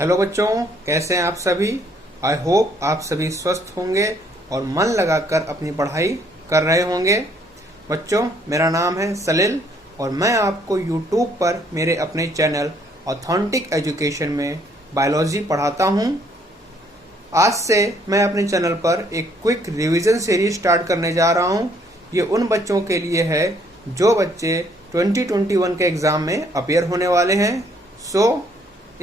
Hello बच्चों, कैसे हैं आप सभी। आई होप आप सभी स्वस्थ होंगे और मन लगाकर अपनी पढ़ाई कर रहे होंगे। बच्चों, मेरा नाम है सलिल और मैं आपको यूट्यूब पर मेरे अपने चैनल ऑथेंटिक एजुकेशन में बायोलॉजी पढ़ाता हूं। आज से मैं अपने चैनल पर एक क्विक रिवीजन सीरीज स्टार्ट करने जा रहा हूं। ये उन बच्चों के लिए है जो बच्चे 2021 के एग्ज़ाम में अपीयर होने वाले हैं।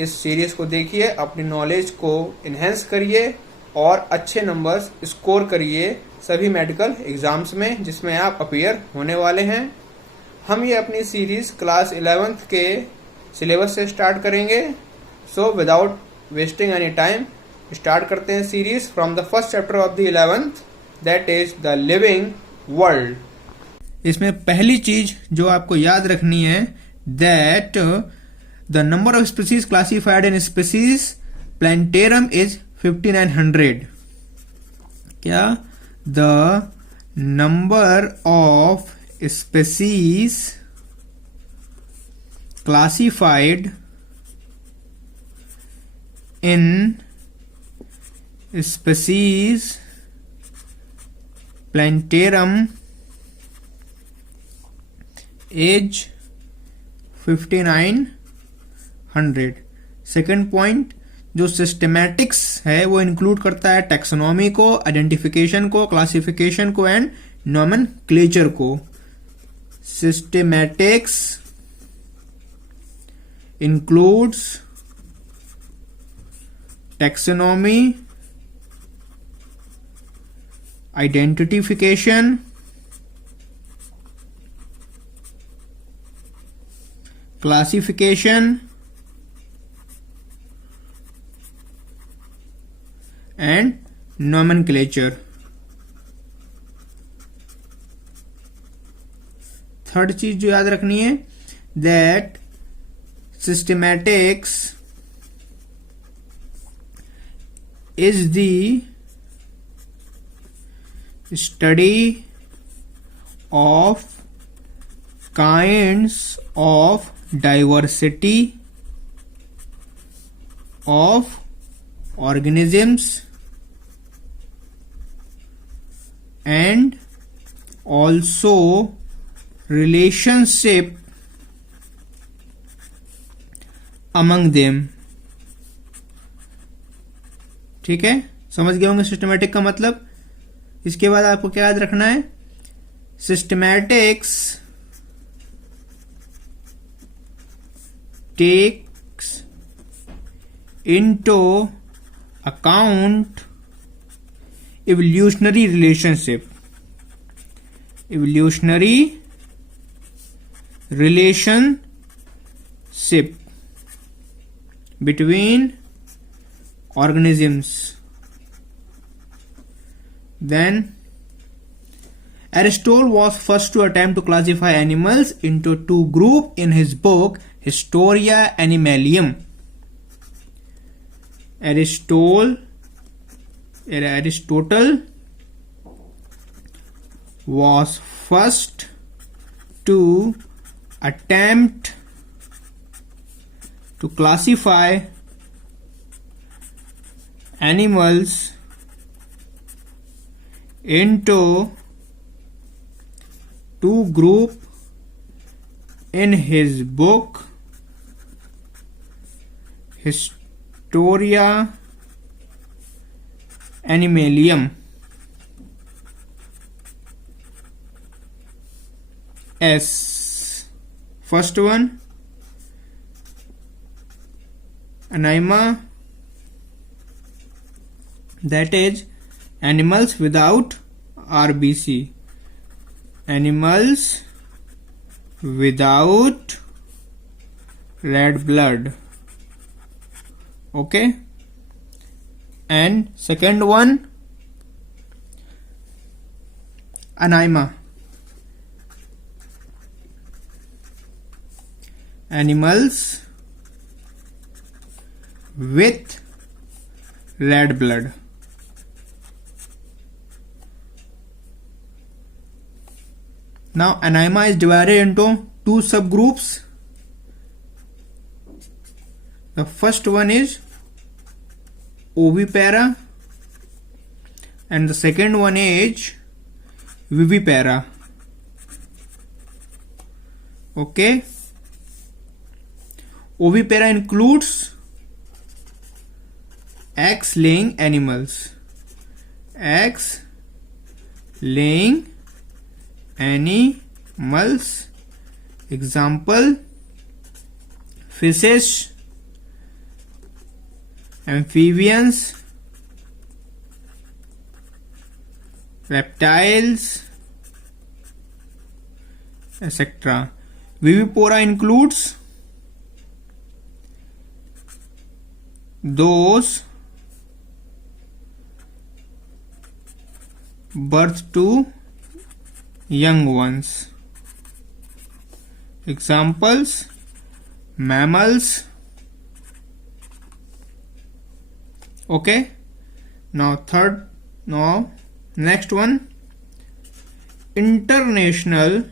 इस सीरीज को देखिए, अपनी नॉलेज को इन्हेंस करिए और अच्छे नंबर्स स्कोर करिए सभी मेडिकल एग्जाम्स में जिसमें आप अपीयर होने वाले हैं। हम ये अपनी सीरीज क्लास 11th के सिलेबस से स्टार्ट करेंगे। Without wasting any time start करते हैं series from the first chapter of the 11th, that is the living world. इसमें पहली चीज जो आपको याद रखनी है, that the number of species classified in species plantarum is 5900. क्या? The number of species classified in species plantarum is 5900. Second point, जो सिस्टेमैटिक्स है वो इंक्लूड करता है टैक्सोनॉमी को, आइडेंटिफिकेशन को, क्लासिफिकेशन को एंड नोमेनक्लेचर को। Systematics includes taxonomy, identification, classification and nomenclature. Third चीज जो याद रखनी है, that systematics is the study of kinds of diversity of organisms and also relationship among them। ठीक है, समझ गए होंगे सिस्टमैटिक का मतलब। इसके बाद आपको क्या याद रखना है, systematics takes into account evolutionary relationship between organisms। Then Aristotle was first to attempt to classify animals into two groups in his book Historia Animalium। Aristotle was first to attempt to classify animals into two groups in his book Historia Animalium। S, first one, Anima, that is animals without RBC, animals without red blood। Okay, and second one, Anima, animals with red blood। Now Anima is divided into two subgroups. The first one is ovipara, and the second one is vivipara. Okay, ovipara includes eggs laying animals. Eggs laying animals. Example: fishes, amphibians, reptiles, etc. Vivipara includes those birth to young ones. Examples: mammals. Okay, now next one, International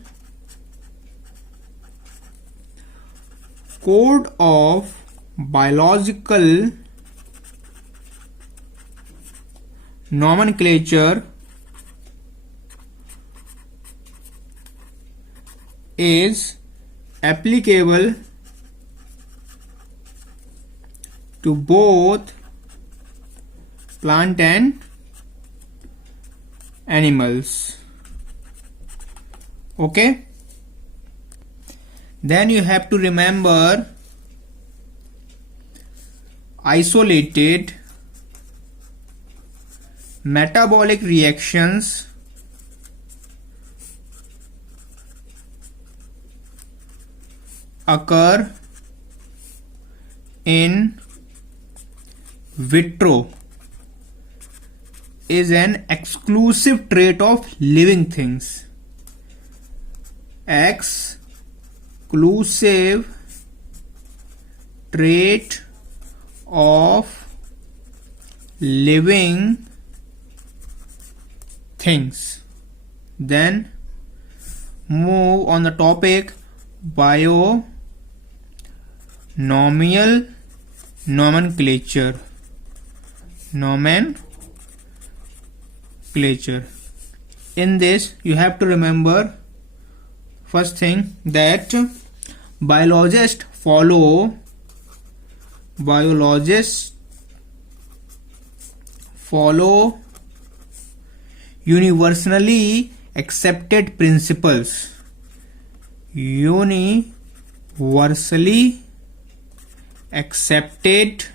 Code of Biological Nomenclature is applicable to both plant and animals. Okay, then you have to remember isolated metabolic reactions occur in vitro is an exclusive trait of living things. Exclusive trait of living things. Then move on the topic binomial nomenclature. In this you have to remember first thing that biologists follow universally accepted principles. Universally accepted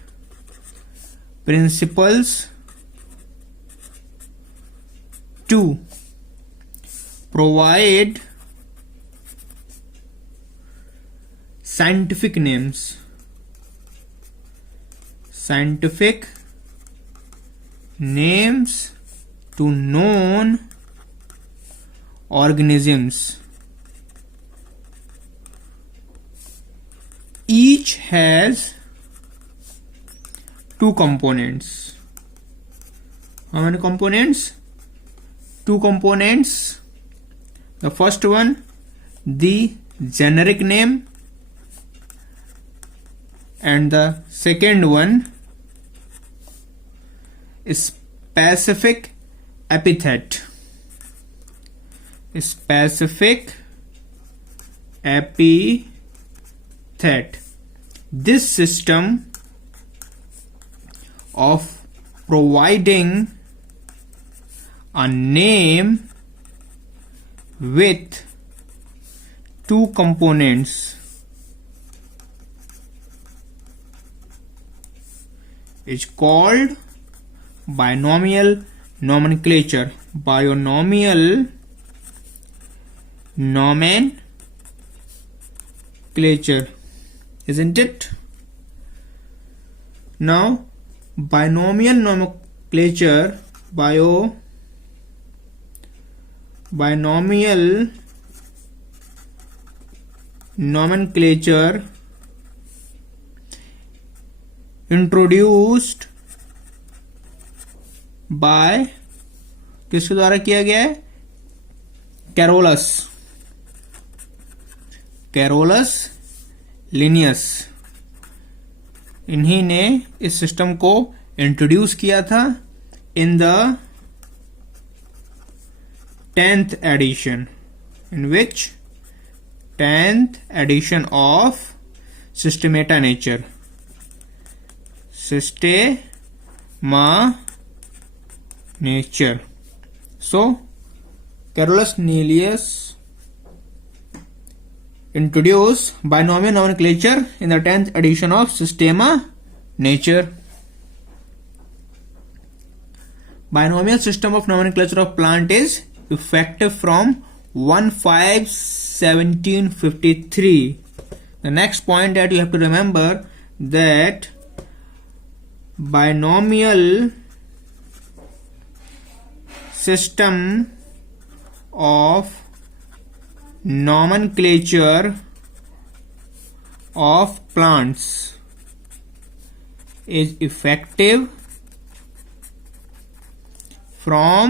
principles to provide scientific names to known organisms. Each has two components. How many components? Two components. The first one, the generic name, and the second one, specific epithet. This system of providing a name with two components is called binomial nomenclature. Binomial nomenclature, isn't it? Now binomial nomenclature, binomial nomenclature introduced by किसके द्वारा किया गया है? Carolus Linnaeus. इन्हीं ने इस system को introduce किया था in the 10th edition, in which 10th edition of Systemata Nature, Systema Nature. So Carolus Linnaeus introduced binomial nomenclature in the 10th edition of Systema Nature. Binomial system of nomenclature of plant is effective from 1/5/1753. The next point that you have to remember, that binomial system of nomenclature of plants is effective from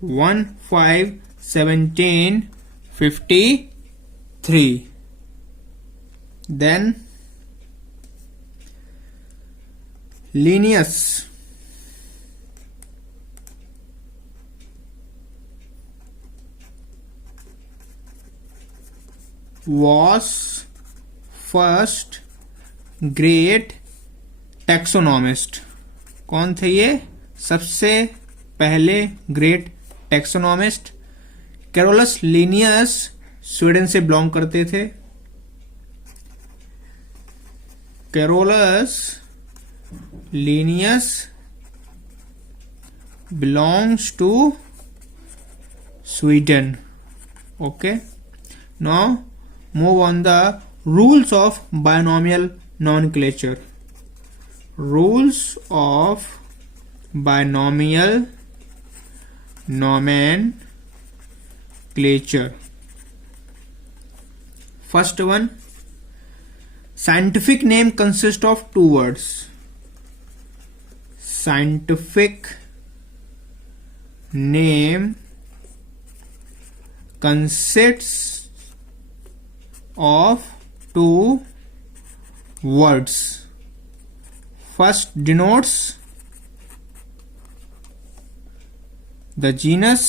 1/5/1753. Then Linnaeus was first great taxonomist. कौन थे ये सबसे पहले great taxonomist? Carolus Linnaeus Sweden से belong करते थे. Carolus Linnaeus belongs to Sweden. Okay, now move on the rules of binomial nomenclature. Rules of binomial nomenclature. First one, scientific name consists of two words. Scientific name consists of two words. First denotes the genus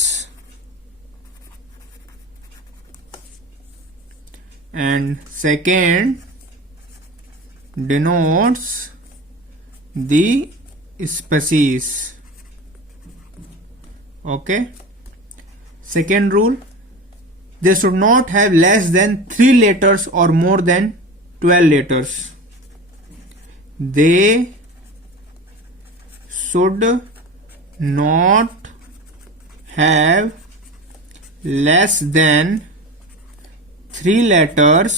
and second denotes the species. Okay. Second rule, they should not have less than 3 letters or more than 12 letters. They should not have less than 3 letters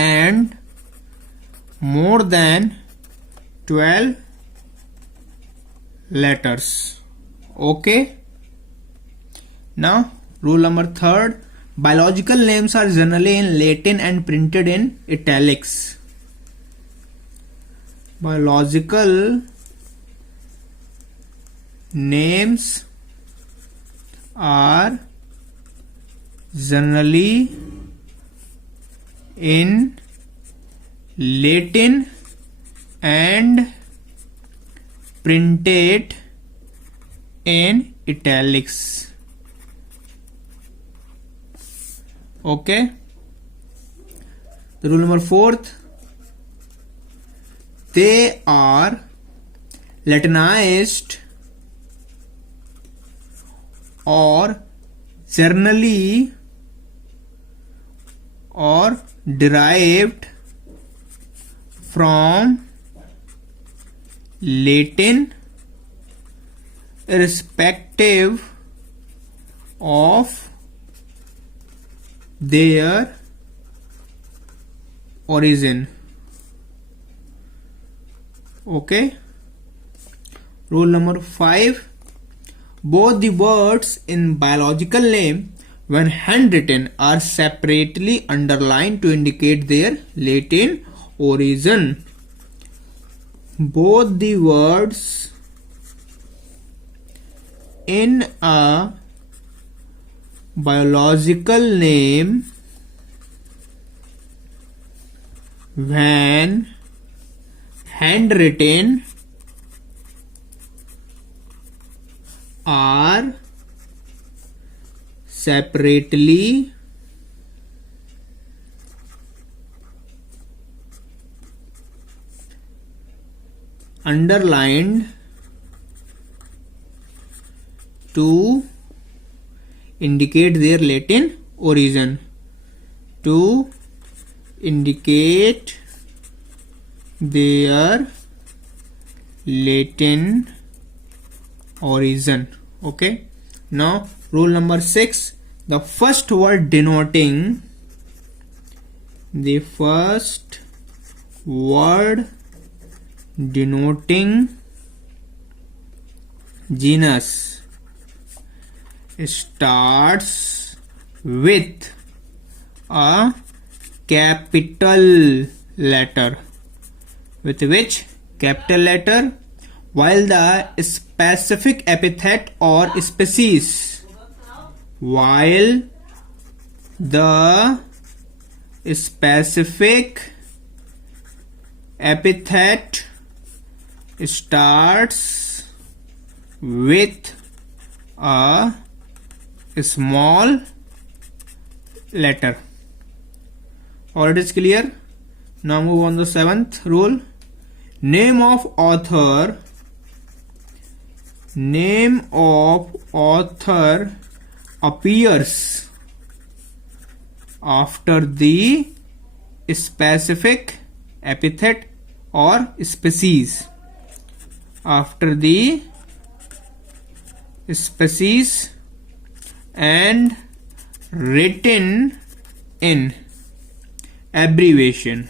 and more than 12 letters. Okay. Now rule number 3rd, biological names are generally in Latin and printed in italics. Biological names are generally in Latin and printed in italics. Okay. The rule number 4th, they are Latinized or generally or derived from Latin irrespective of their origin. Okay. Rule number 5, both the words in biological name when handwritten are separately underlined to indicate their Latin origin. Both the words in a biological name when handwritten are separately underlined to indicate their Latin origin. To indicate their Latin origin. Okay. Now rule number 6. The first word denoting genus starts with a capital letter. With which capital letter? While the specific epithet or species. While the specific epithet starts with a small letter. All it is clear? Now move on the 7th rule. Name of author appears after the specific epithet or species. After the species and written in abbreviation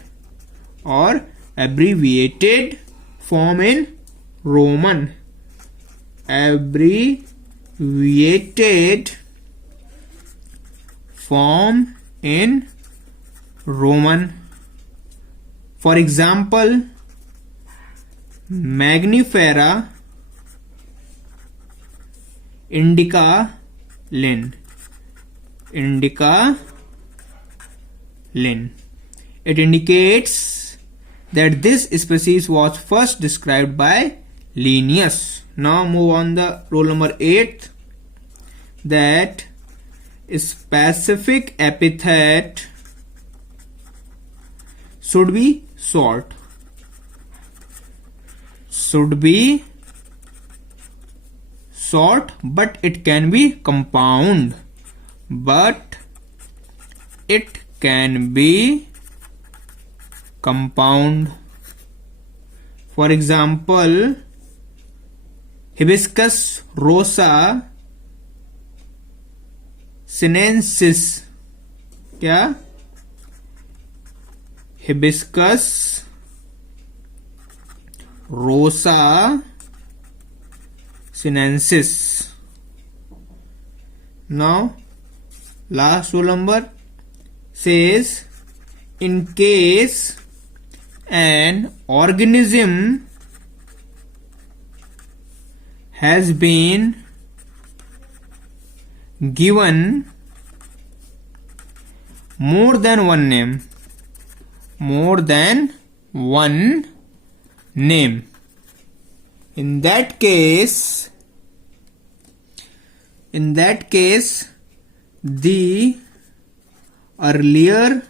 or abbreviated form in Roman. Abbreviated form in Roman. For example, Magnifera Indica Lin. It indicates that this species was first described by Linnaeus. Now move on the rule number 8. That specific epithet should be short. But it can be compound. For example, Hibiscus rosa sinensis. क्या? Hibiscus rosa sinensis. Now last rule number says, in case an organism has been given more than one name, in that case the earlier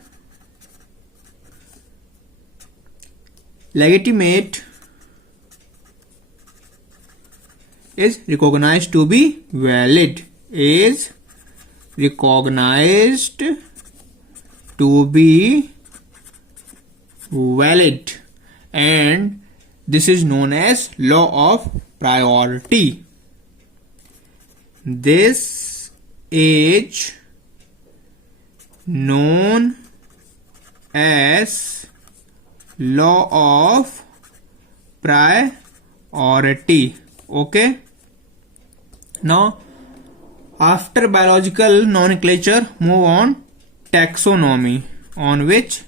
legitimate is recognized to be valid. And this is known as law of priority. This is known as law of priority. Okay. Now after biological nomenclature, move on taxonomy. On which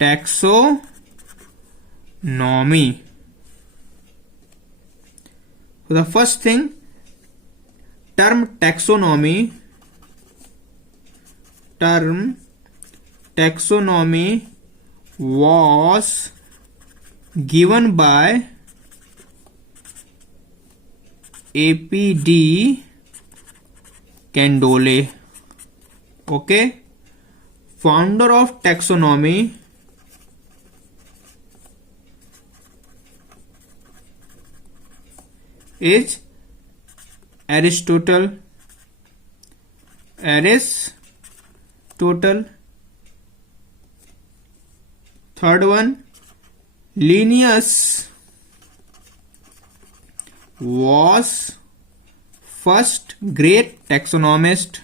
taxonomy. So the first thing, term taxonomy was given by A.P.D. Candolle. Okay. Founder of taxonomy is Aristotle. Third one, Linnaeus was first great taxonomist.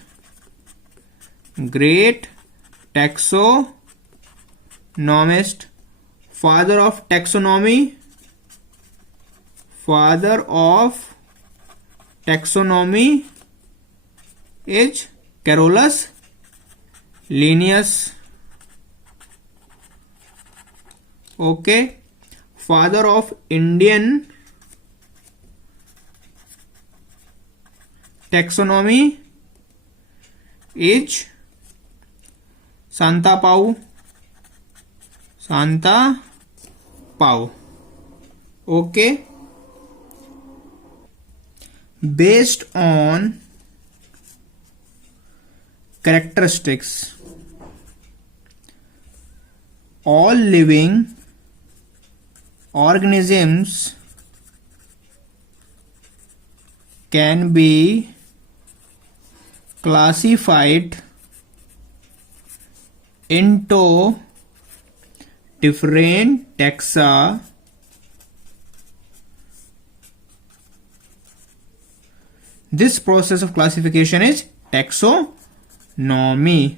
Father of taxonomy is Carolus Linnaeus. Okay. Father of Indian taxonomy is Santa Pau. Okay. Based on characteristics, all living organisms can be classified into different taxa. This process of classification is taxonomy.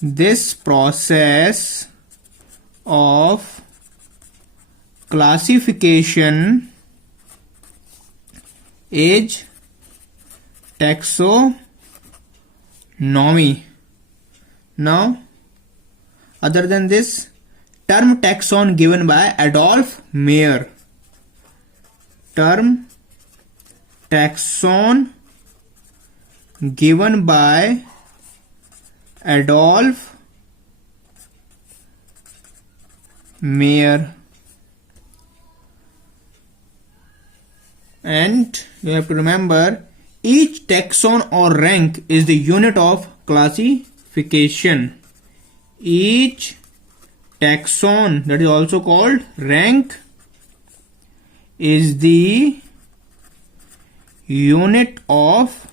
This process of classification is taxonomy. Now, other than this, term taxon given by Adolf Meyer. Term taxon given by Adolf Meyer. And you have to remember, each taxon or rank is the unit of classification. Each taxon, that is also called rank, is the unit of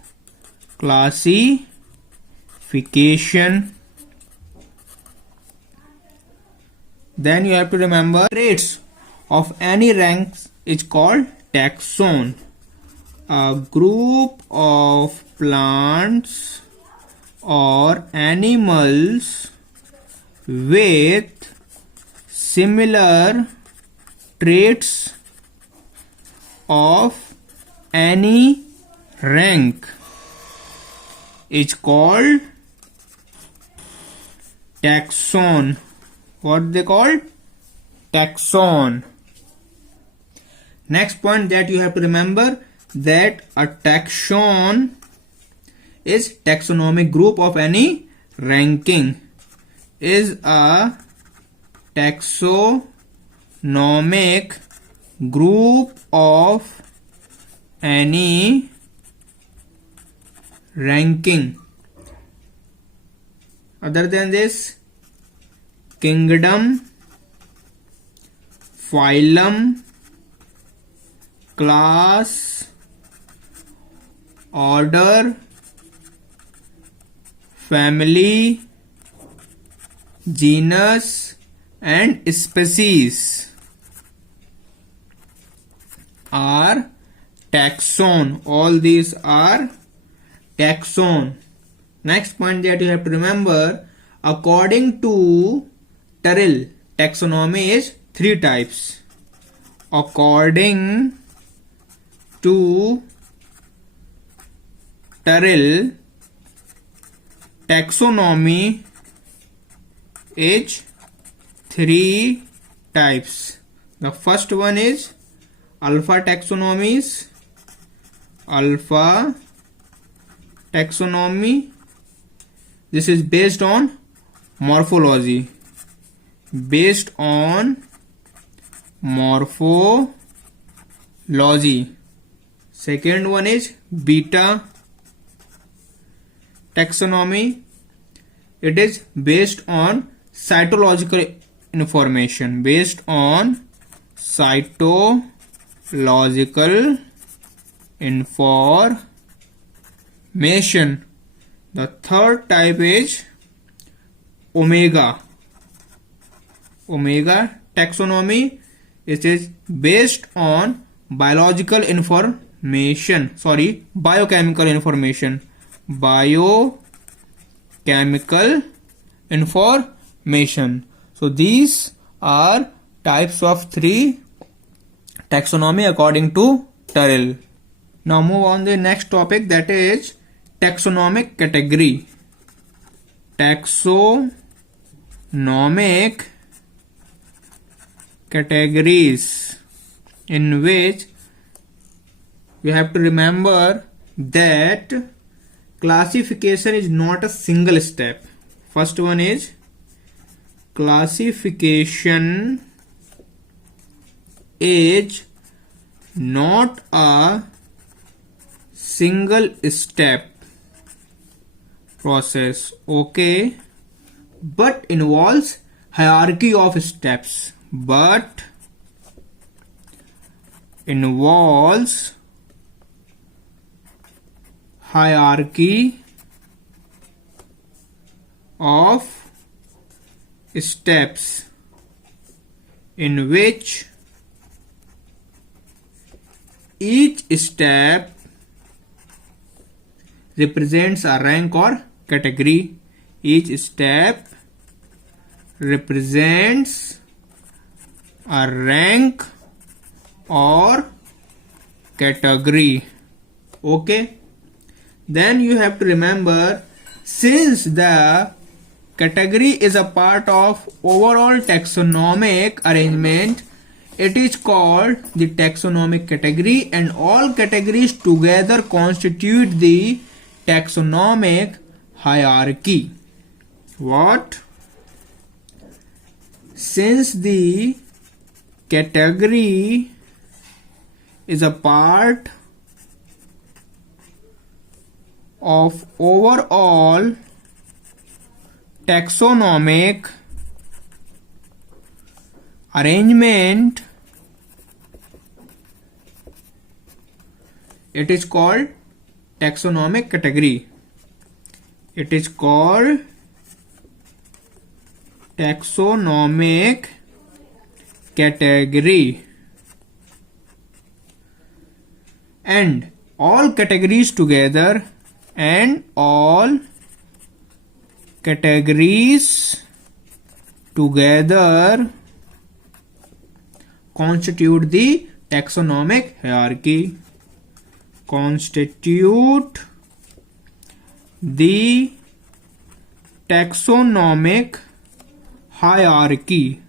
classification. Then you have to remember, traits of any ranks is called taxon. A group of plants or animals with similar traits of any rank is called taxon. What they called? Taxon. Next point that you have to remember, that a taxon is taxonomic group of any ranking. Is a taxonomic group of any ranking. Other than this, kingdom, phylum, class, order, family, genus and species are taxon. All these are taxon. Next point that you have to remember, according to Terrell, taxonomy is 3 types. According to Terrell, taxonomy is 3 types. The first one is alpha taxonomies. Alpha taxonomy. This is based on morphology. Based on morphology. Second one is beta taxonomy. It is based on cytological information. Based on cytological information. The third type is omega taxonomy. It is based on biochemical information. So these are types of 3 taxonomy according to Terrell. Now move on to the next topic, that is taxonomic category. Taxonomic categories, in which we have to remember that classification is not a single step. First one is classification is not a single step process, okay, but involves hierarchy of steps. Hierarchy of steps, in which each step represents a rank or category. Each step represents a rank or category. Okay. Then you have to remember, since the category is a part of overall taxonomic arrangement, it is called the taxonomic category, and all categories together constitute the taxonomic hierarchy. What? Since the category is a part of overall taxonomic arrangement, it is called taxonomic category. It is called taxonomic category. And all categories together constitute the taxonomic hierarchy. Constitute the taxonomic hierarchy.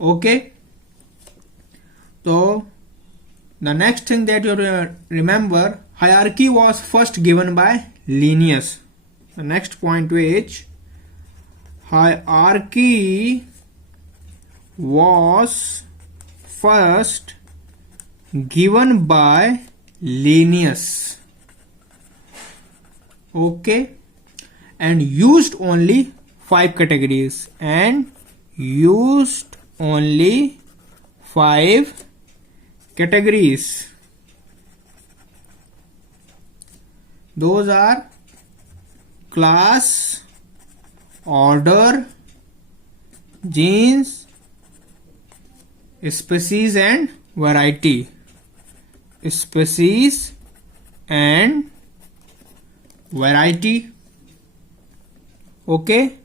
Okay. So the next thing that you remember, hierarchy was first given by Linnaeus. The next point, which hierarchy was first given by Linnaeus. Okay, and used only 5 categories. Those are class, order, genes, species and variety. Species and variety. Okay.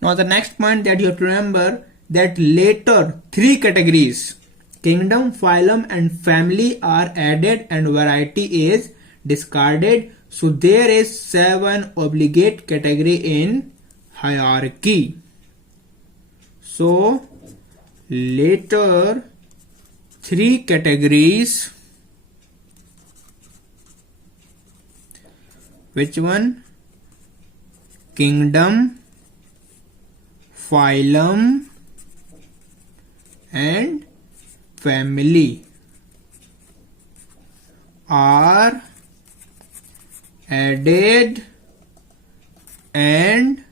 Now the next point that you have to remember, that later 3 categories, kingdom, phylum and family, are added and variety is discarded. So there is 7 obligate category in hierarchy. So later 3 categories. Which one? Kingdom, phylum and family are added and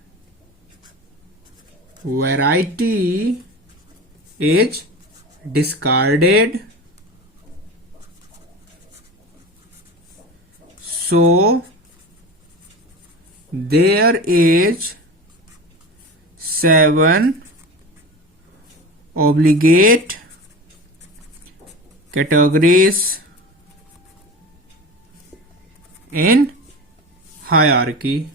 variety is discarded, so there is 7 obligate categories in hierarchy.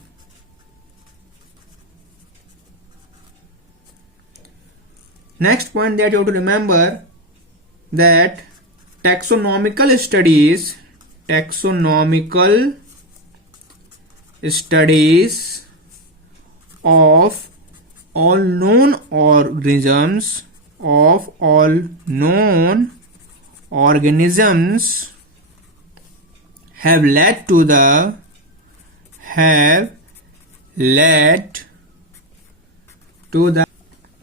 Next point that you have to remember, that taxonomical studies of all known organisms have led to the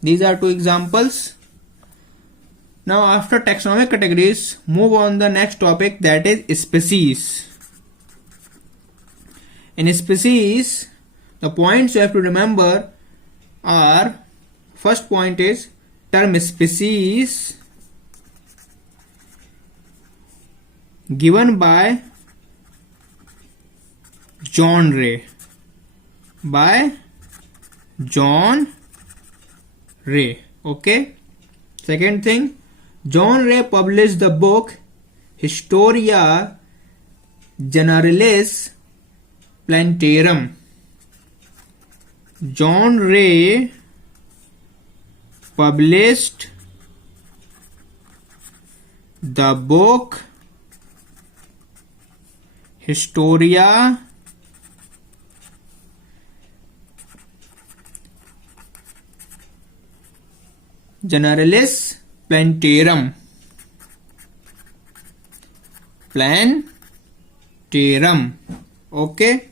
these are 2 examples. Now after taxonomic categories, move on the next topic, that is species. In species, the points you have to remember are, first point is term species given by John Ray. Okay. Second thing, John Ray published the book Historia Generalis Plantarum. John Ray published the book Historia Generalis Plantarum. Okay.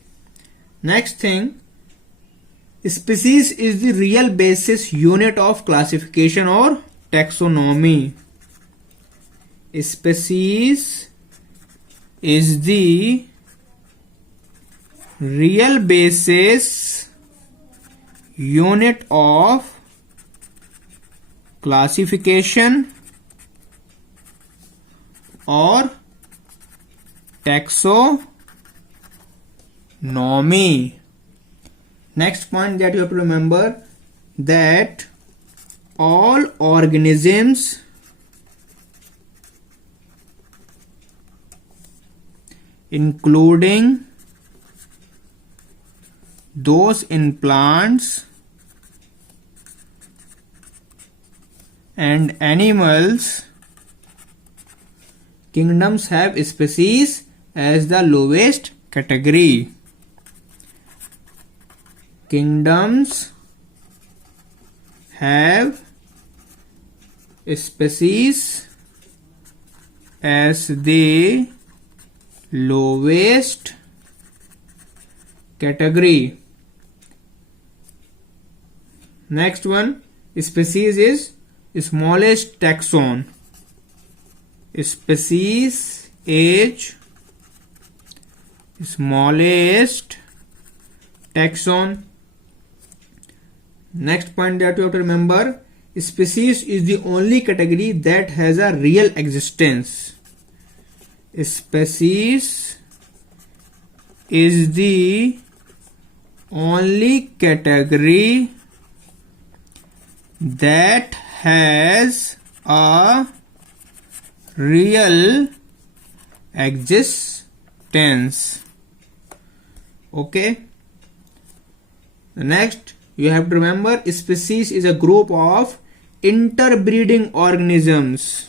Next thing, species is the real basis unit of classification or taxonomy. Species is the real basis unit of classification or taxonomy. Next point that you have to remember, that all organisms including those in plants and animals kingdoms have species as the lowest category. Kingdoms have species as the lowest category. Next one, species is smallest taxon. Species is smallest taxon. Next point that you have to remember, species is the only category that has a real existence. Species is the only category that has a real existence. Okay. The next you have to remember, species is a group of interbreeding organisms.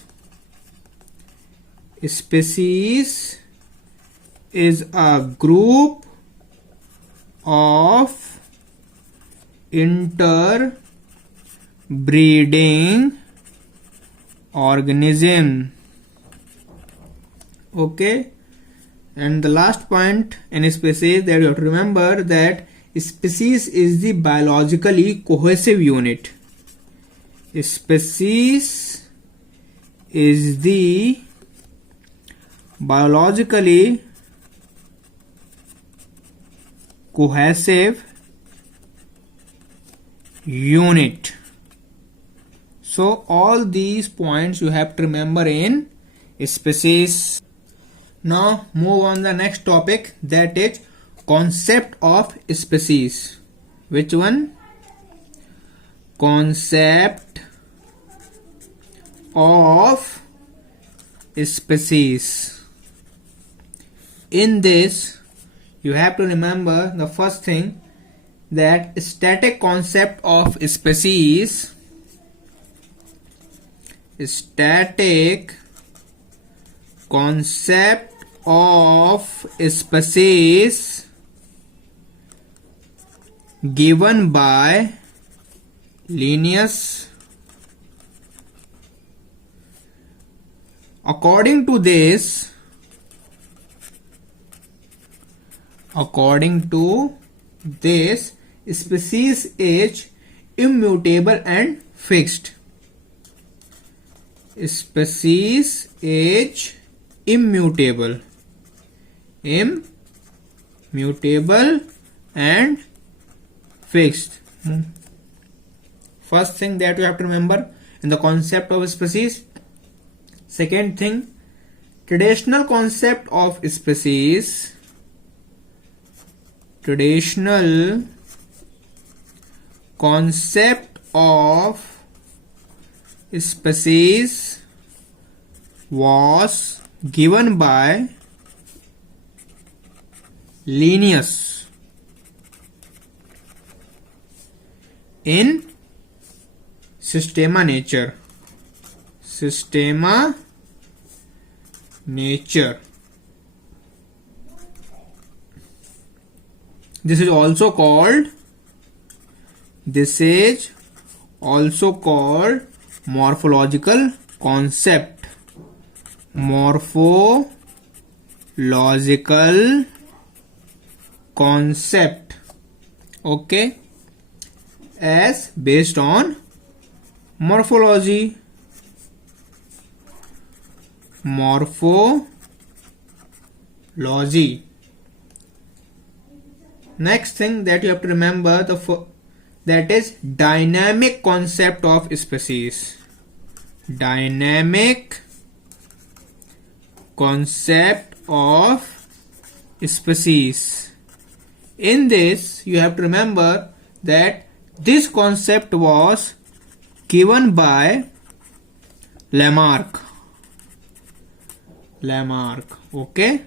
Species is a group of interbreeding organism. Okay. And the last point in species that you have to remember, that Species is the biologically cohesive unit. Species is the biologically cohesive unit. So all these points you have to remember in species. Now move on the next topic, that is concept of species. Which one? Concept of species. In this you have to remember the first thing, that static concept of species, static concept of species given by Linnaeus. According to this, species is immutable and fixed. Species is immutable and fixed. First thing that you have to remember in the concept of species. Second thing, traditional concept of species. Traditional concept of species was given by Linnaeus in Systema Nature. Systema Nature. This is also called morphological concept. Morphological concept. Okay, as based on morphology. Next thing that you have to remember, that is dynamic concept of species. Dynamic concept of species. In this you have to remember that this concept was given by Lamarck. Okay,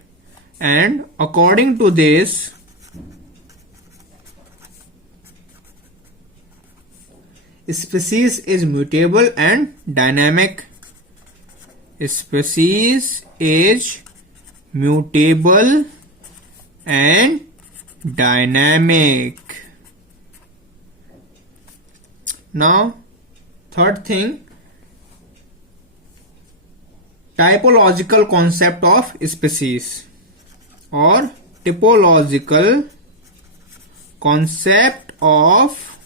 and according to this, species is mutable and dynamic. Species is mutable and dynamic. Now, third thing, typological concept of species or typological concept of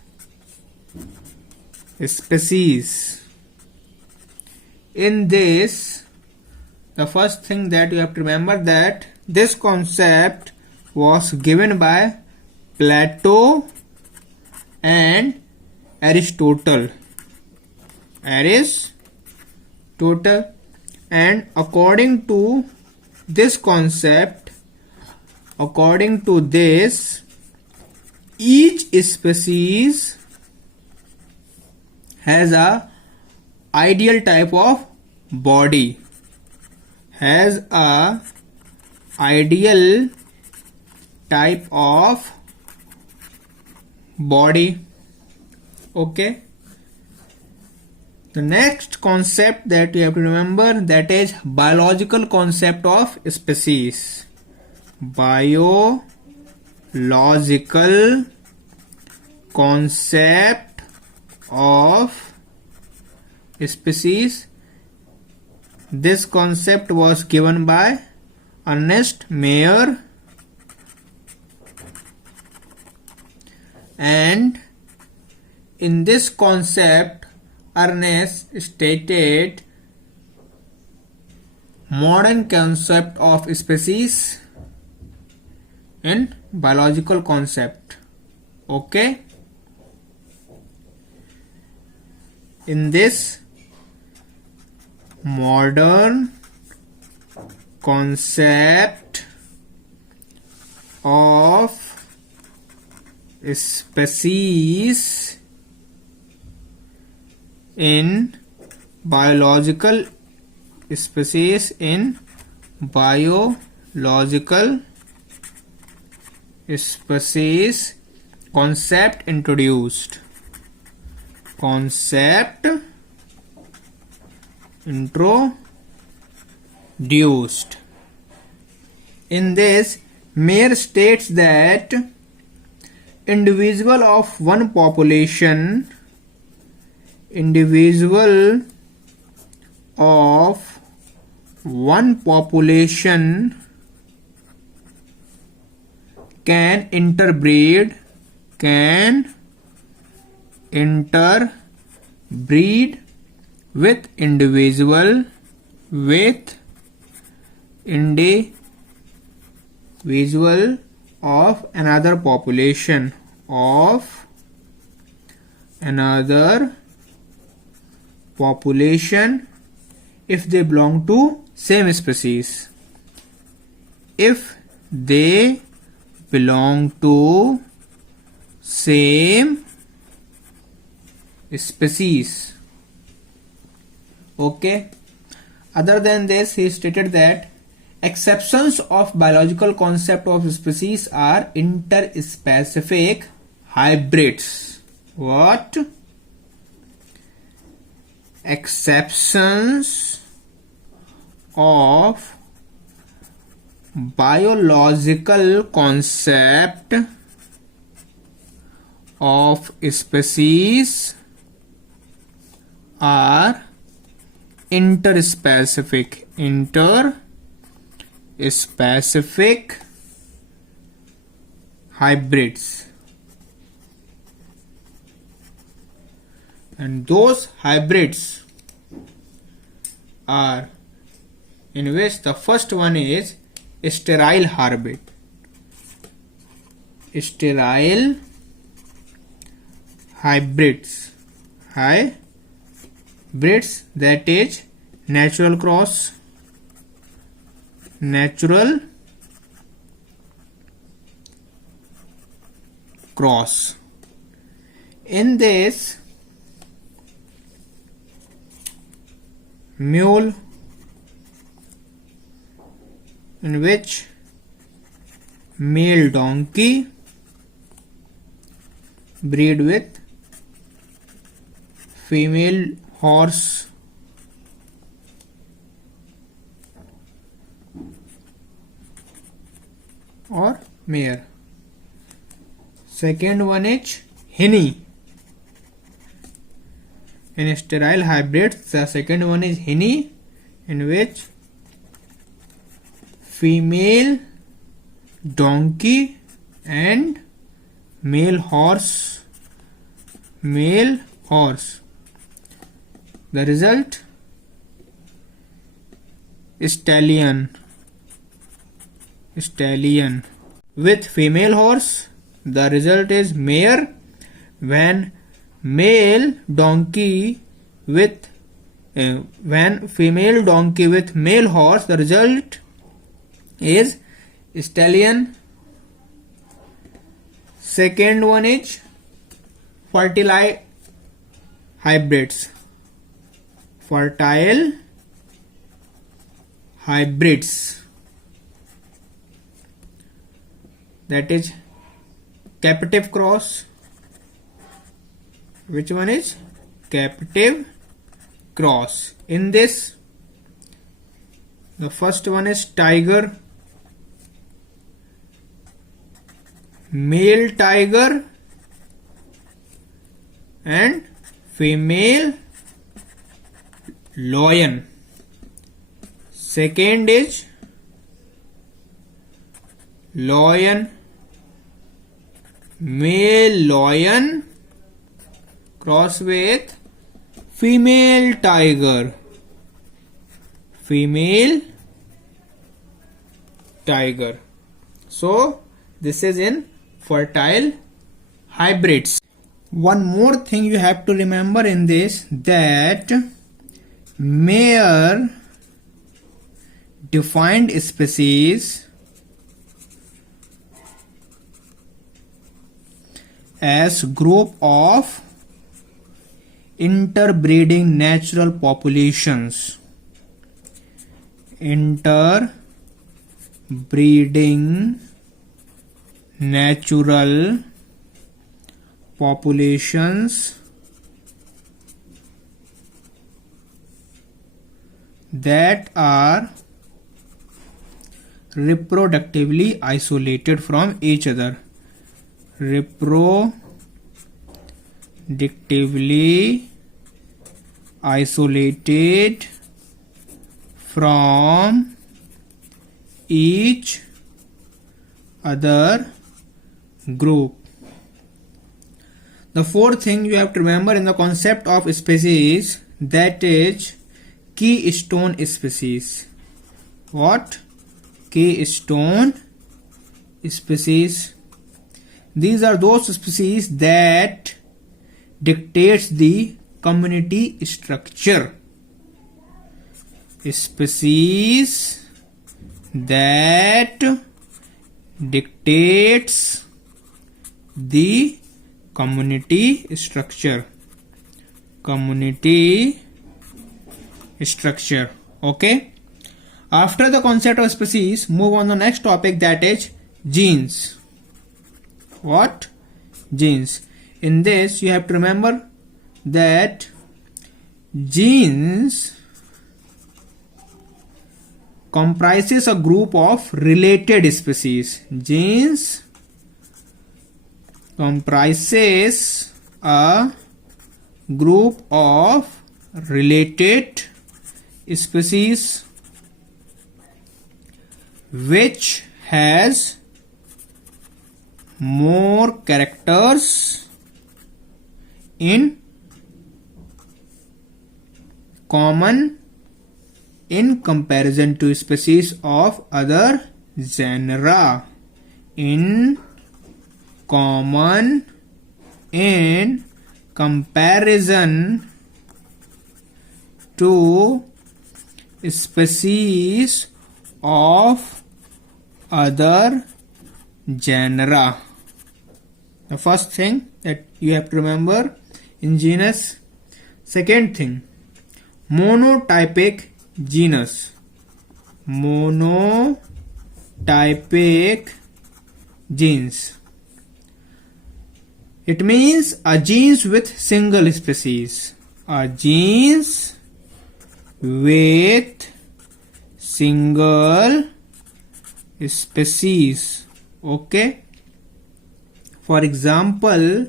species. In this, the first thing that you have to remember, that this concept was given by Plato and Aristotle. And according to this concept, each species has a ideal type of body. Okay. The next concept that you have to remember, that is biological concept of species. Biological concept of species. This concept was given by Ernest Mayr And in this concept, Ernest stated modern concept of species in biological concept. Okay? In this modern concept of species in biological species in biological species concept introduced. Concept introduced. In this, Mayer states that individual of one population can interbreed with individual of another population if they belong to same species. If they belong to same species. Okay. Other than this, he stated that exceptions of biological concept of species are interspecific hybrids. What? Exceptions of biological concept of species are interspecific hybrids, and those hybrids are, in which the first one is sterile hybrid. Sterile hybrids, that is natural cross. In this, mule, in which male donkey breed with female horse. Or mare. Second one is Henny. In sterile hybrids, the second one is Henny, in which female donkey and male horse. The result, stallion. With female horse, the result is mare. When female donkey with male horse, the result is stallion. Second one is fertile hybrids. That is captive cross. Which one is captive cross? In this, the first one is tiger, male tiger and female lion. Second is lion male lion cross with female tiger. Female tiger. So this is in fertile hybrids. One more thing you have to remember in this, that Mayer defined species as group of interbreeding natural populations. Interbreeding natural populations that are reproductively isolated from each other. Reproductively isolated from each other group. The fourth thing you have to remember in the concept of species, that is keystone species. What? Keystone species. These are those species that dictates the community structure. Species that dictates the community structure. Community structure. Okay. After the concept of species, move on the next topic, that is genes. What? Genes. In this you have to remember that genes comprises a group of related species. Genes comprises a group of related species which has more characters in common in comparison to species of other genera. In common in comparison to species of other genera. The first thing that you have to remember in genus. Second thing, monotypic genus. Monotypic genes. It means a genes with single species. A genes with single species. Okay. For example,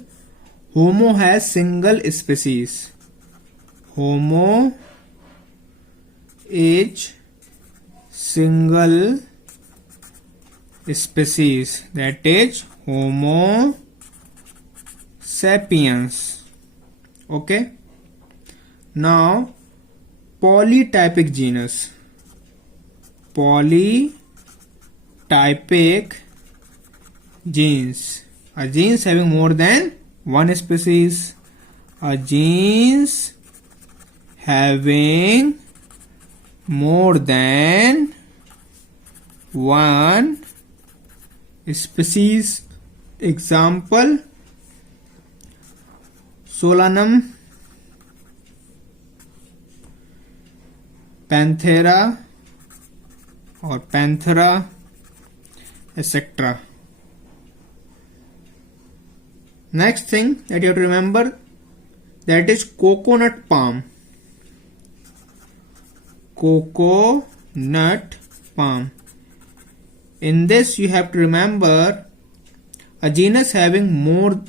Homo has single species. Homo is single species, that is Homo sapiens. Okay. Now polytypic genus. Polytypic genes. A genes having more than one species. A genes having more than one species. Example, Solanum, Panthera or Panthera, etc. Next thing that you have to remember, that is coconut palm. Coconut palm. In this you have to remember a genus having more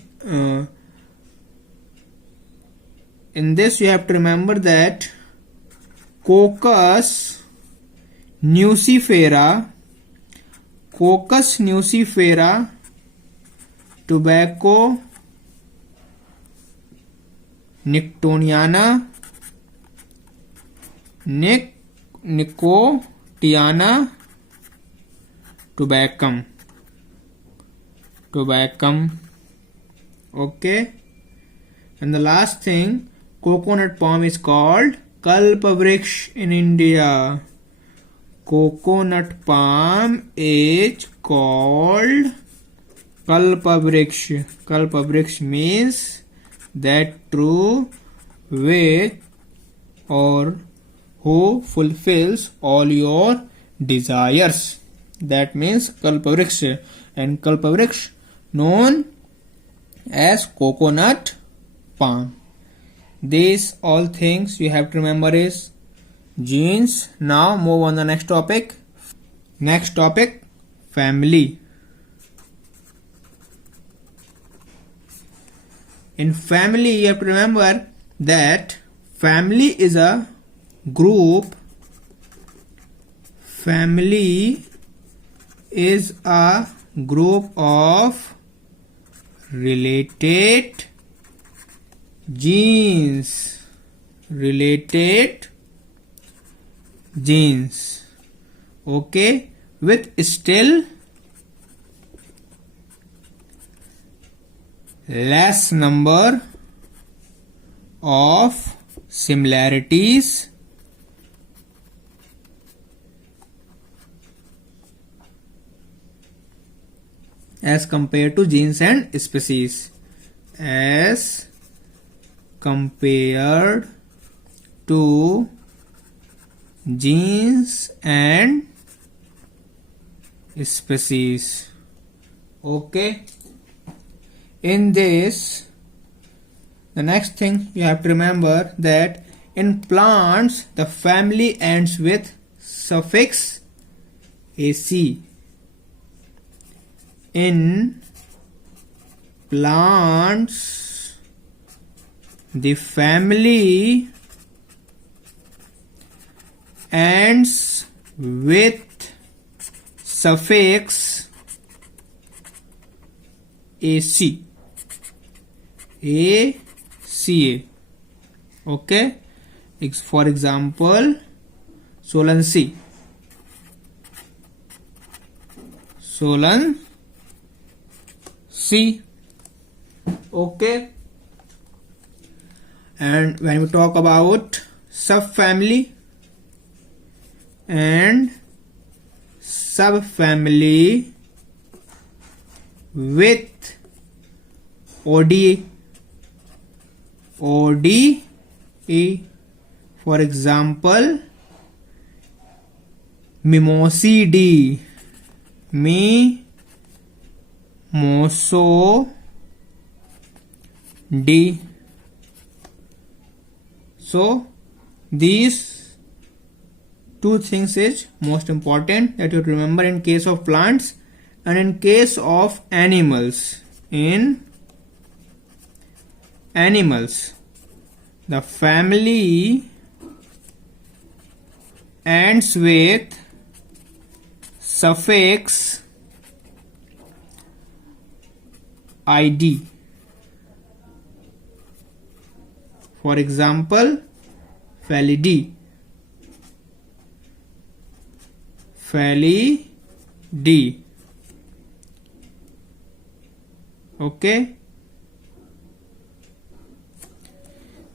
in this you have to remember that Cocos nucifera tobacco, Nicotiniana, Nicotiana, Tobaccum. Okay. And the last thing, coconut palm is called Kalpavriksha in India. Coconut palm is called Kalpavriksha. Kalpavriksha means that true which or who fulfills all your desires. That means Kalpavriksha. And Kalpavriksha known as coconut palm. These all things you have to remember is genes. Now move on the next topic. Next topic, family. In family, you have to remember that family is a group. Family is a group of related genes. Okay, with still less number of similarities as compared to genes and species. As compared to genes and species. Okay. In this, the next thing you have to remember that in plants the family ends with suffix AC. In plants the family ends with suffix AC. ACA. Okay. For example, Solansi. Okay. And when we talk about subfamily and subfamily with ODE. For example, Mimosidae. Mimosidae. So these two things is most important that you remember in case of plants and in case of animals. In animals, the family ends with suffix id. For example, Felidae. Okay.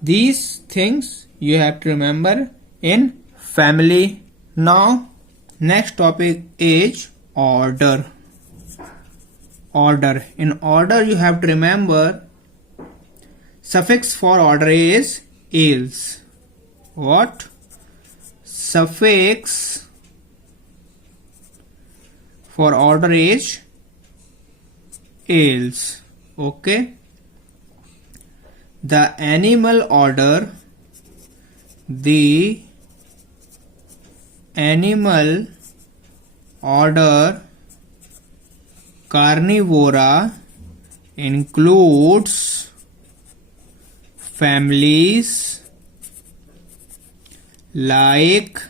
These things you have to remember in family. Now, next topic is order. In order, you have to remember suffix for order is ales. What? Suffix for order is ales. Okay. The animal order. The animal order Carnivora includes families like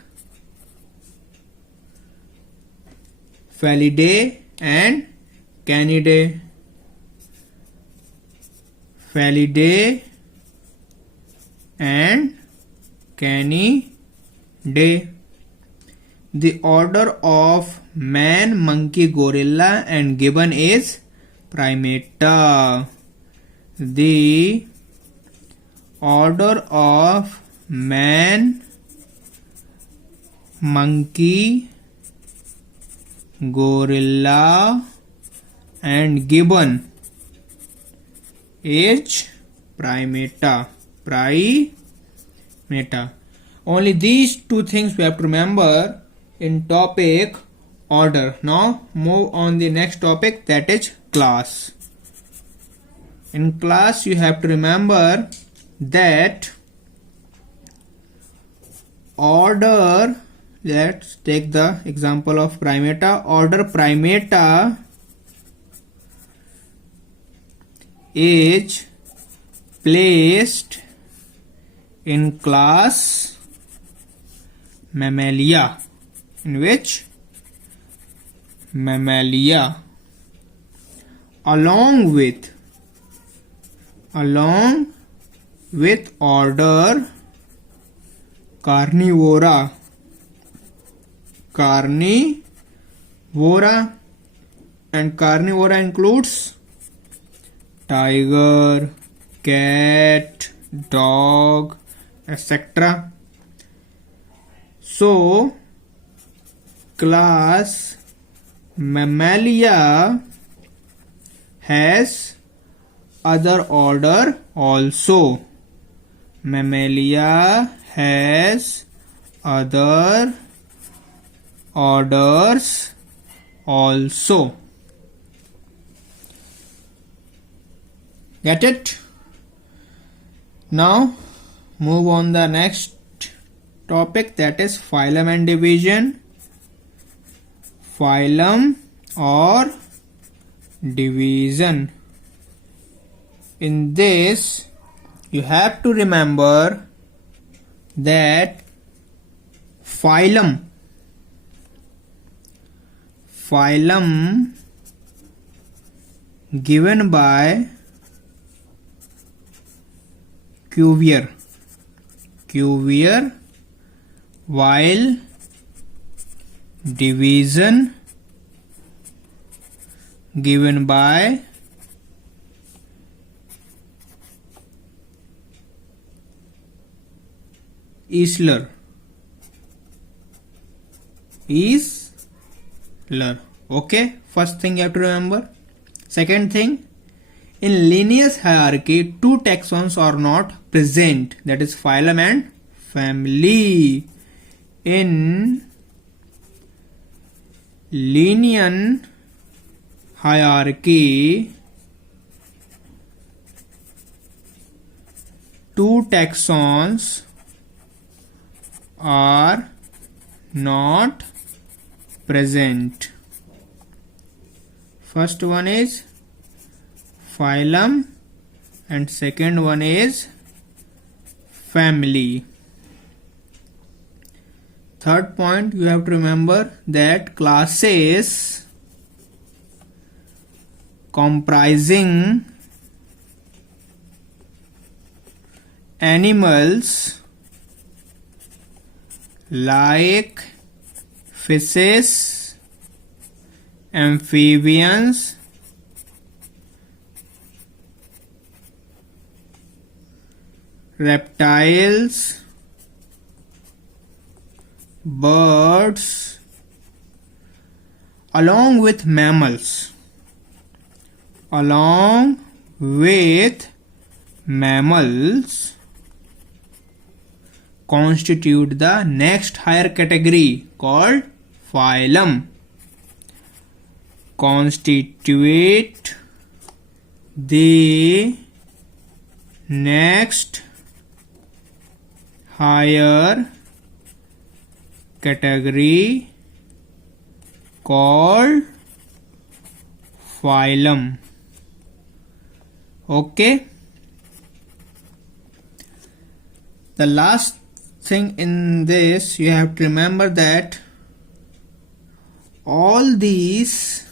Felidae and Canidae. Felidae and Canidae. The order of man, monkey, gorilla and gibbon is Primata. The order of man, monkey, gorilla and gibbon is Primata. Primata. Only these two things we have to remember in topic order. Now move on the next topic, that is class. In class you have to remember that order, let's take the example of Primata. Order Primata is placed in class Mammalia. In which? Mammalia. Along with order Carnivora. And carnivora includes tiger, cat, dog, etc. So class Mammalia has other order also. Mammalia has other orders also. Get it? Now move on the next topic, that is phylum and division. Phylum or division. In this you have to remember that phylum given by Cuvier, while division given by Eisler. Okay, first thing you have to remember. Second thing, in Linnaeus hierarchy, two taxons are not present, that is phylum and family. In Linnaean hierarchy, two taxons are not present. First one is phylum and second one is family. Third point, you have to remember that classes comprising animals like fishes, amphibians, reptiles, birds, along with mammals, constitute the next higher category called phylum. Constitute the next higher category called phylum. Okay. The last thing in this, you have to remember that all these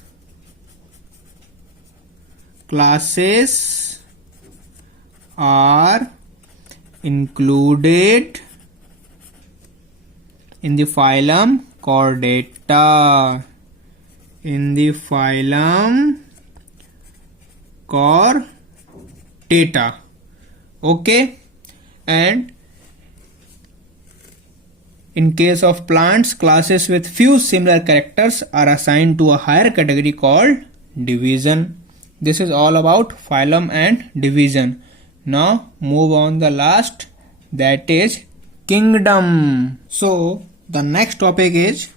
classes are included in the phylum Chordata. In the phylum Chordata. Okay, and in case of plants, classes with few similar characters are assigned to a higher category called division. This is all about phylum and division. Now move on the last, that is kingdom. So the next topic is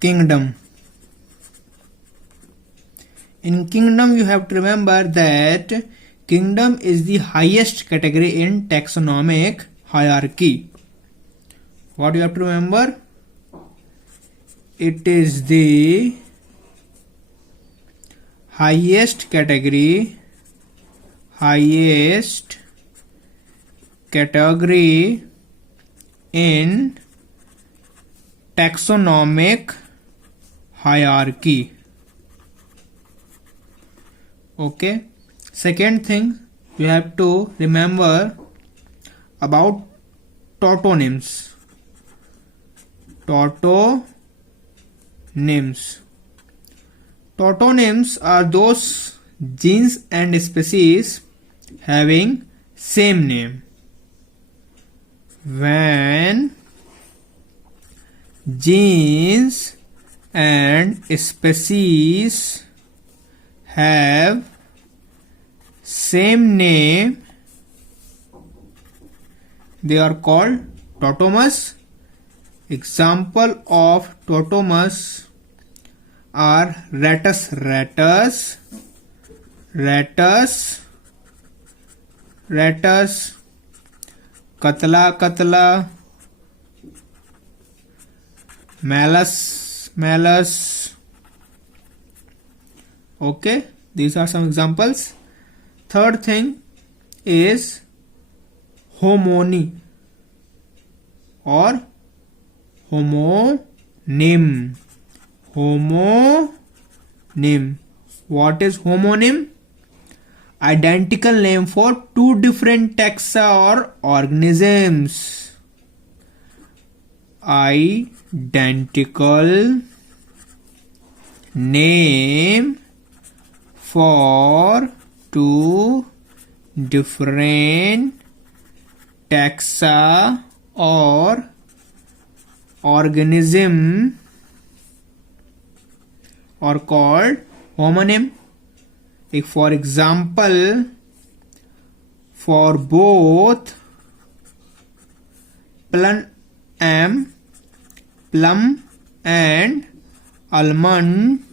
kingdom. In kingdom you have to remember that kingdom is the highest category in taxonomic hierarchy. What you have to remember? It is the highest category in taxonomic hierarchy. Okay. Second thing you have to remember about tautonyms. Tautonyms are those genes and species having same name. When genes and species have same name, they are called tautomous. Example of tautomous are ratus, katla, malus. Okay, these are some examples. Third thing is homony or homonym. What is homonym? Identical name for two different taxa or organisms. Identical name for two different taxa or organism are called homonym. For example, for both plum and almond,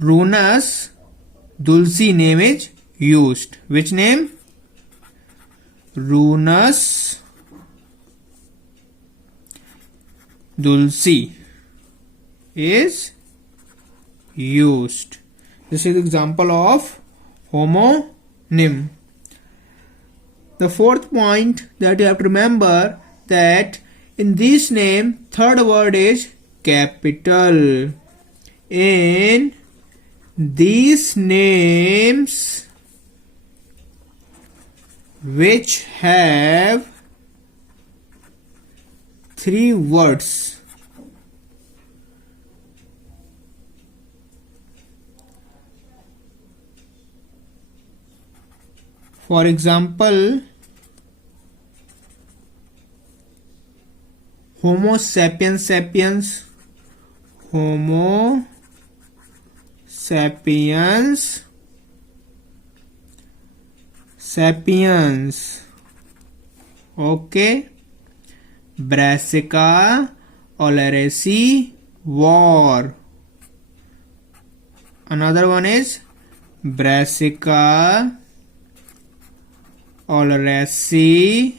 Runus dulci name is used. Which name? Runus dulci is used. This is example of homonym. The fourth point that you have to remember, that in this name third word is capital. In these names which have three words, for example, Homo sapiens sapiens, Homo sapiens sapiens. Okay. Brassica oleracea var. Another one is Brassica oleracea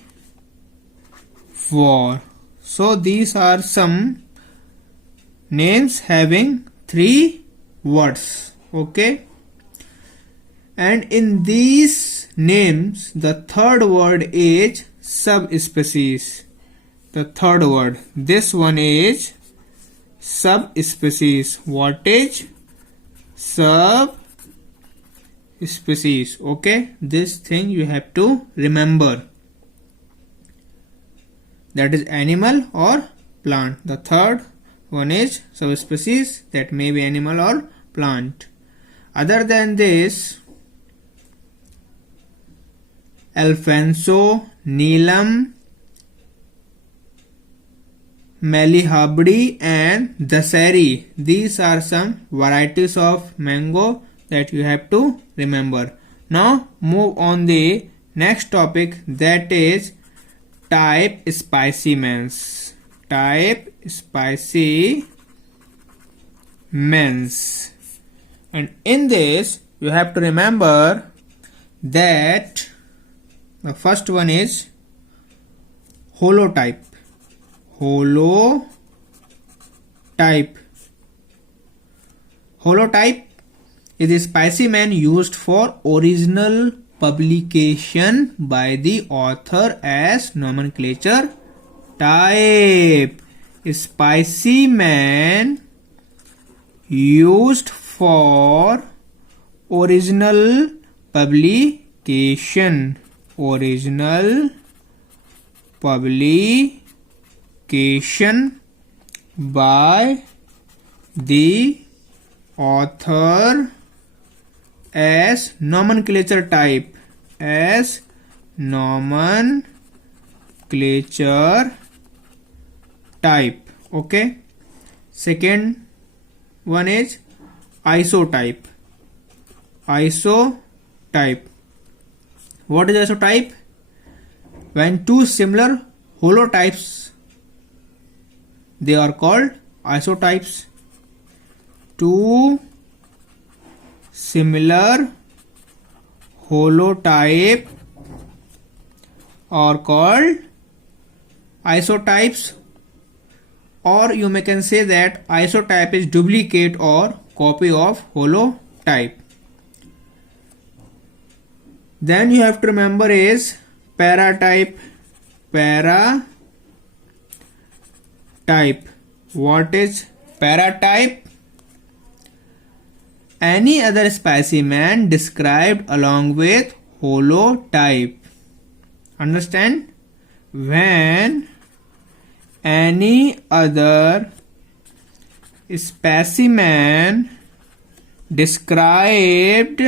var. So these are some names having three words. Okay. And in these names the third word is subspecies. The third word, this one is subspecies. What is subspecies? species. Okay, this thing you have to remember. That is animal or plant. The third one is subspecies, that may be animal or plant. Other than this, Alfonso, Neelam, Malihabdi and Dasari. These are some varieties of mango that you have to remember. Now move on the next topic, that is type specimens. Type specimens. And in this you have to remember that the first one is holotype. Holotype. Holotype is a specimen used for original publication by the author as nomenclature type. A specimen used for original publication. Original publication by the author as nomenclature type. As nomenclature type. Okay. Second one is isotype. Isotype. What is isotype? When two similar holotypes, they are called isotypes. Two similar holotype are called isotypes, or you may can say that isotype is duplicate or copy of holotype. Then you have to remember is paratype. Paratype. What is paratype? Any other specimen described along with holotype. Understand? When any other specimen described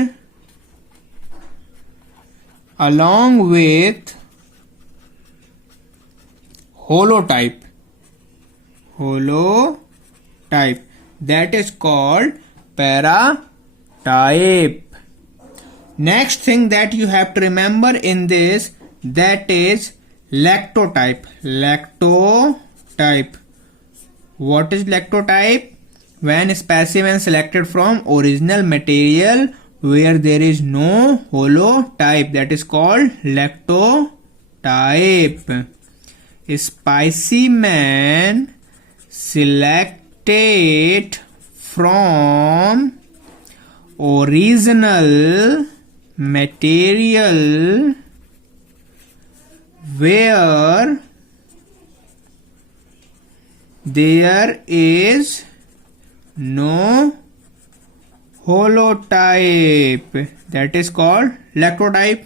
along with holotype, that is called paratype. Next thing that you have to remember in this, that is lactotype. What is lactotype? When specimen selected from original material where there is no holotype, that is called lactotype. Specimen selected from original material where there is no holotype, that is called lactotype.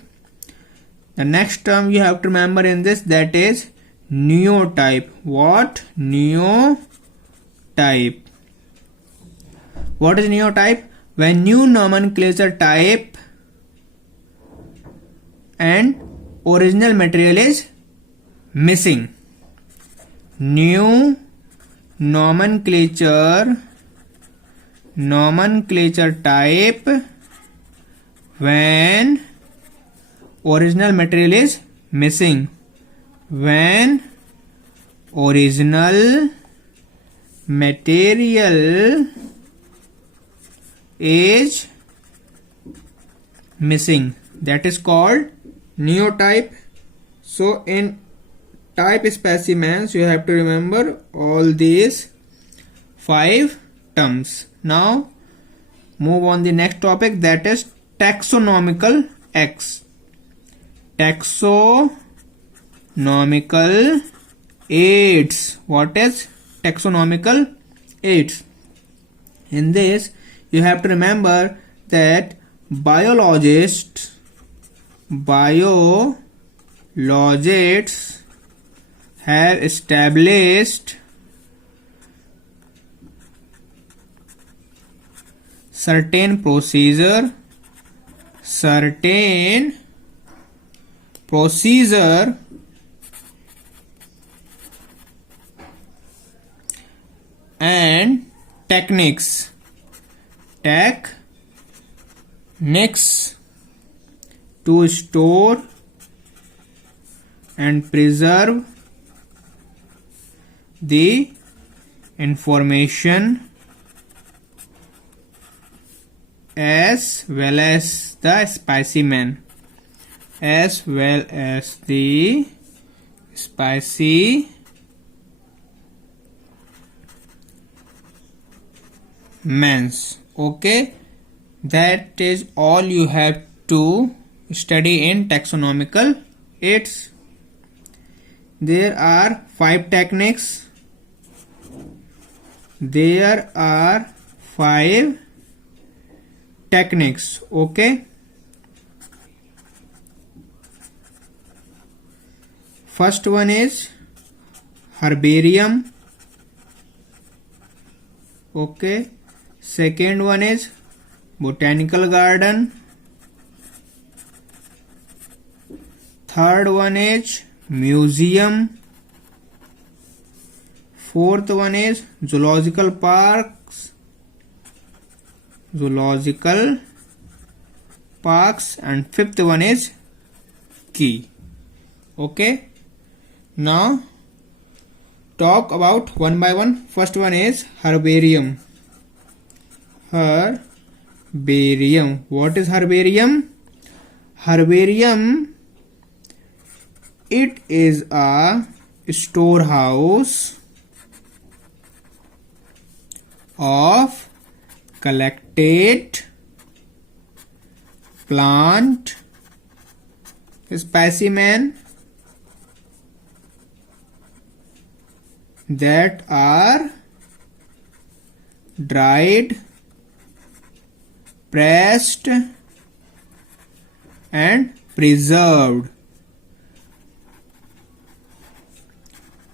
The next term you have to remember in this, that is neotype. What? Neotype. What is neotype? When new nomenclature type and original material is missing. New nomenclature type when original material is missing. When original material is missing, that is called neotype. So in type specimens you have to remember all these 5 terms. Now move on the next topic, that is taxonomical X. Taxonomical aids. What is taxonomical aids? In this you have to remember that biologists have established certain procedure and techniques to store and preserve the information as well as the specimens. Okay, that is all you have to study in taxonomical aids. There are 5 techniques. Okay. First one is herbarium. Okay. Second one is botanical garden. Third one is museum. Fourth one is zoological parks, and fifth one is key. Okay, now talk about one by one. First one is herbarium. What is herbarium? Herbarium, it is a storehouse of collected plant specimens that are dried, pressed and preserved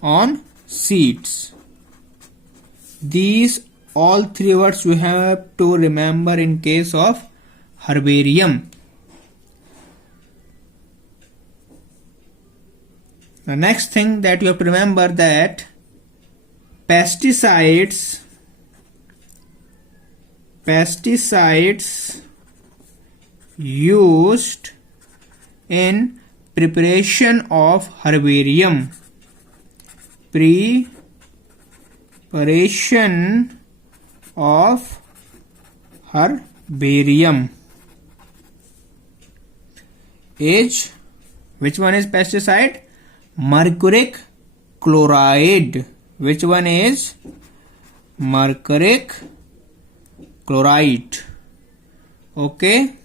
on sheets. These all 3 words you have to remember in case of herbarium. The next thing that you have to remember, that pesticides used in preparation of herbarium. Preparation of herbarium is, which one is pesticide? Mercuric chloride. Which one is mercuric chloride? Okay.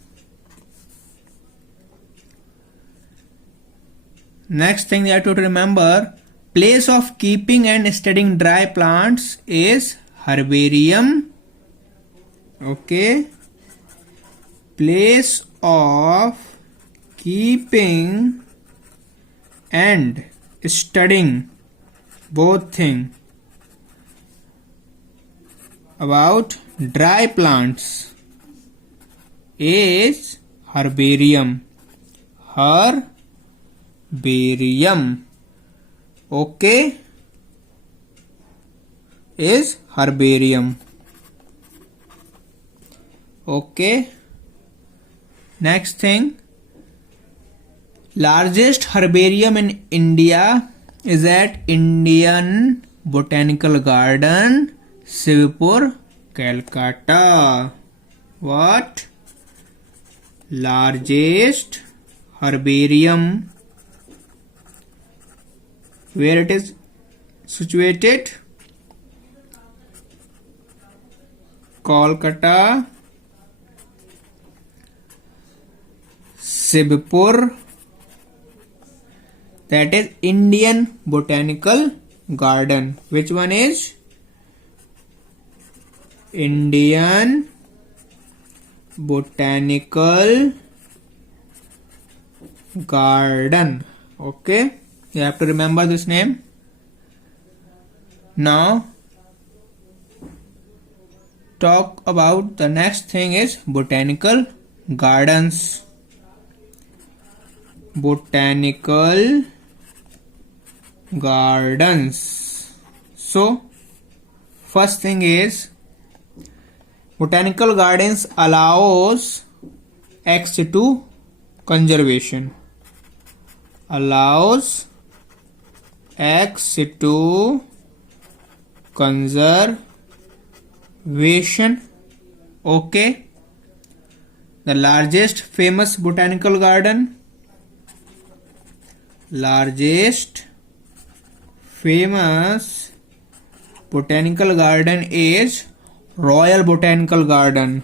Next thing you have to remember, place of keeping and studying dry plants is herbarium. Okay. Place of keeping and studying, both things, about dry plants is herbarium. Okay, is herbarium. Okay. Next thing, largest herbarium in India is at Indian Botanical Garden, Shivpur, Calcutta. What? Largest herbarium. Where it is situated? Kolkata, Shivpur, that is Indian Botanical Garden. Which one is? Indian botanical garden. Okay, you have to remember this name. Now talk about the next thing is botanical gardens. Botanical gardens. So first thing is botanical gardens allows ex-situ conservation. Allows ex-situ conservation. Okay. The largest famous botanical garden. Largest famous botanical garden is Royal Botanical Garden.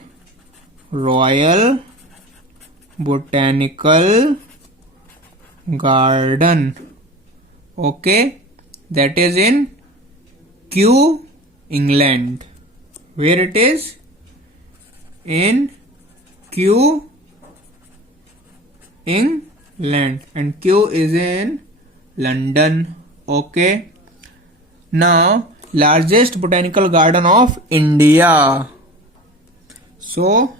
Royal Botanical Garden. Okay, that is in Kew, England. Where it is? In Kew, England, and Kew is in London. Okay. Now largest botanical garden of India. So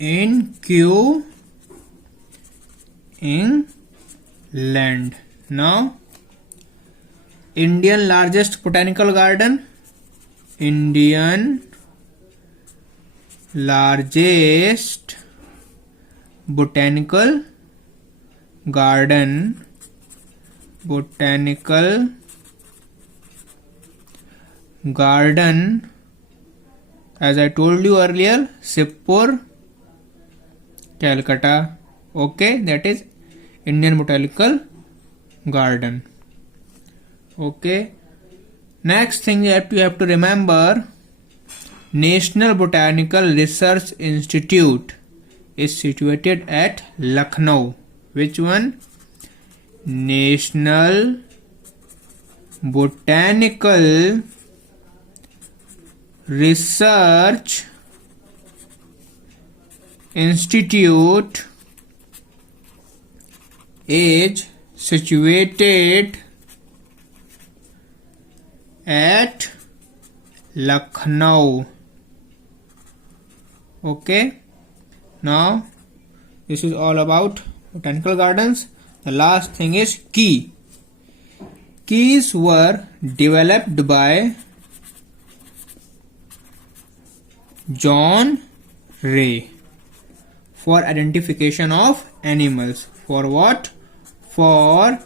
in Kew, England. Now Indian largest botanical garden. Indian largest botanical garden. Botanical garden, as I told you earlier, Shibpur, Calcutta. Okay, that is Indian Botanical Garden. Okay, next thing you have to remember, National Botanical Research Institute is situated at Lucknow. Which one? National Botanical Research Institute is situated at Lucknow. Okay, now this is all about botanical gardens. The last thing is key. Keys were developed by John Ray for identification of animals. For what? For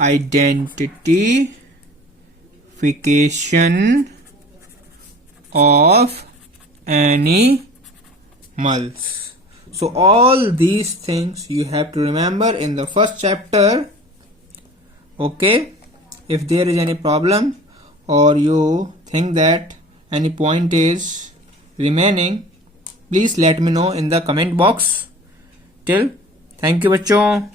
identification of animals. So all these things you have to remember in the first chapter. Okay, if there is any problem or you think that any point is remaining, please let me know in the comment box. Till, thank you बच्चों.